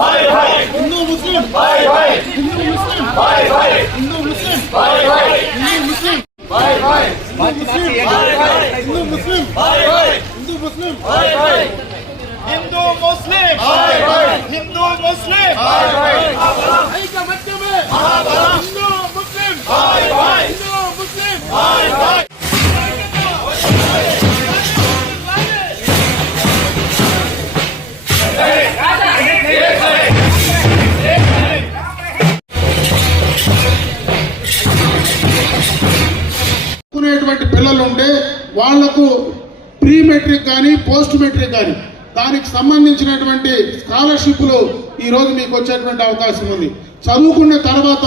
भाई भाई हिंदू मुस्लिम भाई भाई हिंदू मुस्लिम भाई भाई हिंदू मुस्लिम भाई भाई हिंदू मुस्लिम भाई भाई हिंदू मुस्लिम भाई भाई हिंदू मुस्लिम भाई भाई हिंदू मुस्लिम भाई भाई हिंदू मुस्लिम भाई भाई हिंदू मुस्लिम भाई भाई भाई का मतलब है हिंदू मुस्लिम भाई भाई हिंदू मुस्लिम भाई भाई వాళ్ళకు ప్రీ మెట్రిక్ కానీ పోస్ట్ మెట్రిక్ కానీ దానికి సంబంధించినటువంటి స్కాలర్షిప్లు ఈరోజు మీకు వచ్చేటువంటి అవకాశం ఉంది. చదువుకున్న తర్వాత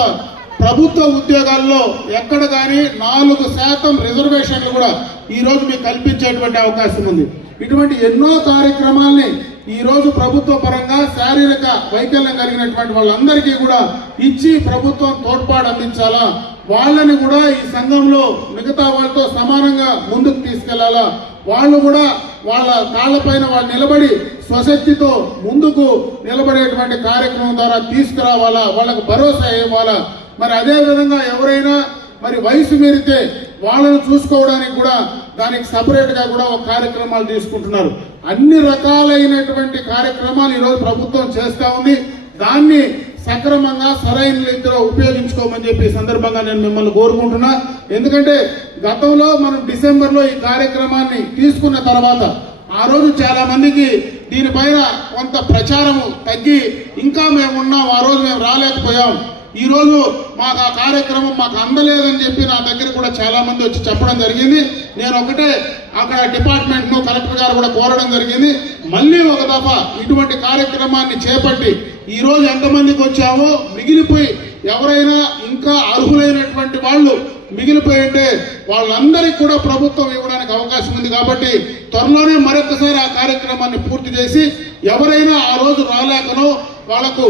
ప్రభుత్వ ఉద్యోగాల్లో ఎక్కడ కానీ నాలుగు శాతం రిజర్వేషన్లు కూడా ఈ రోజు మీకు కల్పించేటువంటి అవకాశం ఉంది. ఇటువంటి ఎన్నో కార్యక్రమాల్ని ఈరోజు ప్రభుత్వ పరంగా శారీరక వైకల్యం కలిగినటువంటి వాళ్ళందరికీ కూడా ఇచ్చి ప్రభుత్వం తోడ్పాటు అందించాలా? వాళ్ళని కూడా ఈ సంఘంలో మిగతా వాళ్ళతో సమానంగా ముందుకు తీసుకెళ్ళాలా? వాళ్ళు కూడా వాళ్ళ కాళ్ళపైన వాళ్ళు నిలబడి స్వశక్తితో ముందుకు నిలబడేటువంటి కార్యక్రమం ద్వారా తీసుకురావాలా? వాళ్ళకు భరోసా ఇవ్వాలా? మరి అదే విధంగా ఎవరైనా మరి వయసు మీరితే వాళ్ళను చూసుకోవడానికి కూడా దానికి సపరేట్గా కూడా ఒక కార్యక్రమాలు తీసుకుంటున్నారు. అన్ని రకాలైనటువంటి కార్యక్రమాలు ఈరోజు ప్రభుత్వం చేస్తూ ఉంది. దాన్ని సక్రమంగా సరైన రీతిలో ఉపయోగించుకోమని చెప్పి సందర్భంగా నేను మిమ్మల్ని కోరుకుంటున్నా. ఎందుకంటే గతంలో మనం డిసెంబర్లో ఈ కార్యక్రమాన్ని తీసుకున్న తర్వాత ఆ రోజు చాలా మందికి దీనిపైన కొంత ప్రచారం తగ్గి ఇంకా మేము ఉన్నాం ఆ రోజు మేము రాలేకపోయాం. ఈరోజు మాకు ఆ కార్యక్రమం మాకు అందలేదని చెప్పి నా దగ్గర కూడా చాలామంది వచ్చి చెప్పడం జరిగింది. నేను ఒకటే అక్కడ డిపార్ట్మెంట్ను కలెక్టర్ గారు కూడా కోరడం జరిగింది. మళ్ళీ ఒక దఫా ఇటువంటి కార్యక్రమాన్ని చేపట్టి ఈ రోజు ఎంతమందికి వచ్చామో మిగిలిపోయి ఎవరైనా ఇంకా అర్హులైనటువంటి వాళ్ళు మిగిలిపోయి ఉంటే వాళ్ళందరికీ కూడా ప్రభుత్వం ఇవ్వడానికి అవకాశం ఉంది కాబట్టి త్వరలోనే మరొకసారి ఆ కార్యక్రమాన్ని పూర్తి చేసి ఎవరైనా ఆ రోజు రాలేకనో వాళ్ళకు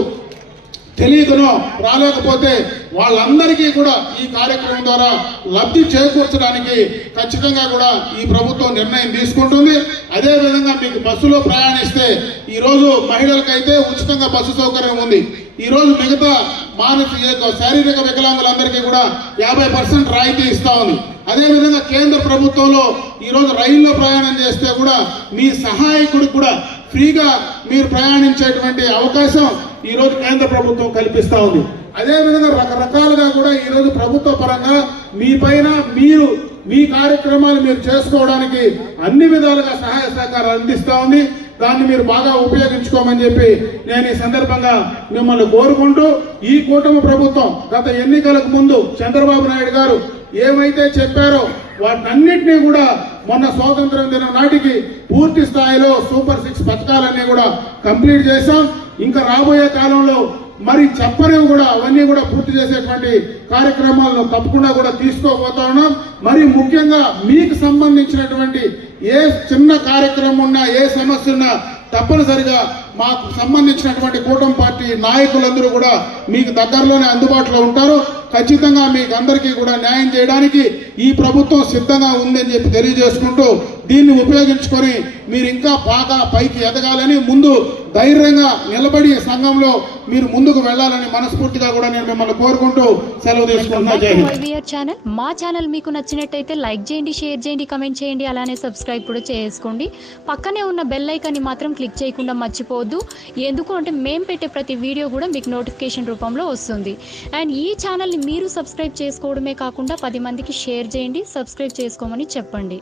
తెలియదునో రాలేకపోతే వాళ్ళందరికీ కూడా ఈ కార్యక్రమం ద్వారా లబ్ధి చేకూర్చడానికి ఖచ్చితంగా కూడా ఈ ప్రభుత్వం నిర్ణయం తీసుకుంటుంది. అదేవిధంగా మీకు బస్సులో ప్రయాణిస్తే ఈరోజు మహిళలకైతే ఉచితంగా బస్సు సౌకర్యం ఉంది. ఈరోజు మిగతా మానసిక శారీరక వికలాంగులందరికీ కూడా యాభై పర్సెంట్ రాయితీ ఇస్తా ఉంది. అదేవిధంగా కేంద్ర ప్రభుత్వంలో ఈరోజు రైల్లో ప్రయాణం చేస్తే కూడా మీ సహాయకుడికి కూడా ఫ్రీగా మీరు ప్రయాణించేటువంటి అవకాశం ఈ రోజు కేంద్ర ప్రభుత్వం కల్పిస్తా ఉంది. అదే విధంగా రకరకాలుగా కూడా ఈ రోజు ప్రభుత్వ పరంగా మీ పైన మీరు మీ కార్యక్రమాలు మీరు చేసుకోవడానికి అన్ని విధాలుగా సహాయ సహకారాలు అందిస్తా ఉంది. దాన్ని మీరు బాగా ఉపయోగించుకోమని చెప్పి నేను ఈ సందర్భంగా మిమ్మల్ని కోరుకుంటూ ఈ కూటమి ప్రభుత్వం గత ఎన్నికలకు ముందు చంద్రబాబు నాయుడు గారు ఏమైతే చెప్పారో వాటన్నిటినీ కూడా మొన్న స్వాతంత్రం దినం నాటికి పూర్తి స్థాయిలో సూపర్ సిక్స్ పథకాలన్నీ కూడా కంప్లీట్ చేశాం. ఇంకా రాబోయే కాలంలో మరి చెప్పనివి కూడా అవన్నీ కూడా పూర్తి చేసేటువంటి కార్యక్రమాలను తప్పకుండా కూడా తీసుకోబోతా ఉన్నాం. మరి ముఖ్యంగా మీకు సంబంధించినటువంటి ఏ చిన్న కార్యక్రమం ఉన్నా ఏ సమస్య ఉన్నా తప్పనిసరిగా మాకు సంబంధించినటువంటి కూటమి పార్టీ నాయకులందరూ కూడా మీకు దగ్గరలోనే అందుబాటులో ఉంటారు. ఖచ్చితంగా మీకు అందరికీ కూడా న్యాయం చేయడానికి ఈ ప్రభుత్వం సిద్ధంగా ఉందని చెప్పి తెలియజేసుకుంటూ దీన్ని ఉపయోగించుకొని మీరు ఇంకా బాగా పైకి ఎదగాలని ముందు ధైర్యంగా నిలబడి సంఘంలో మీరు ముందుకు వెళ్ళాలని మనస్ఫూర్తిగా కూడా నేను మిమ్మల్ని కోరుకుంటూ సెలవు తీసుకుంటున్నా. ఛానల్ మా ఛానల్ మీకు నచ్చినట్టయితే లైక్ చేయండి షేర్ చేయండి కమెంట్ చేయండి అలానే సబ్స్క్రైబ్ కూడా చేసుకోండి. పక్కనే ఉన్న బెల్ ఐకాన్ని మాత్రం క్లిక్ చేయకుండా మర్చిపోవద్దు. ఎందుకు అంటే మేము పెట్టే ప్రతి వీడియో కూడా మీకు నోటిఫికేషన్ రూపంలో వస్తుంది. అండ్ ఈ ఛానల్ని మీరు సబ్స్క్రైబ్ చేసుకోవడమే కాకుండా పది మందికి షేర్ చేయండి సబ్స్క్రైబ్ చేసుకోమని చెప్పండి.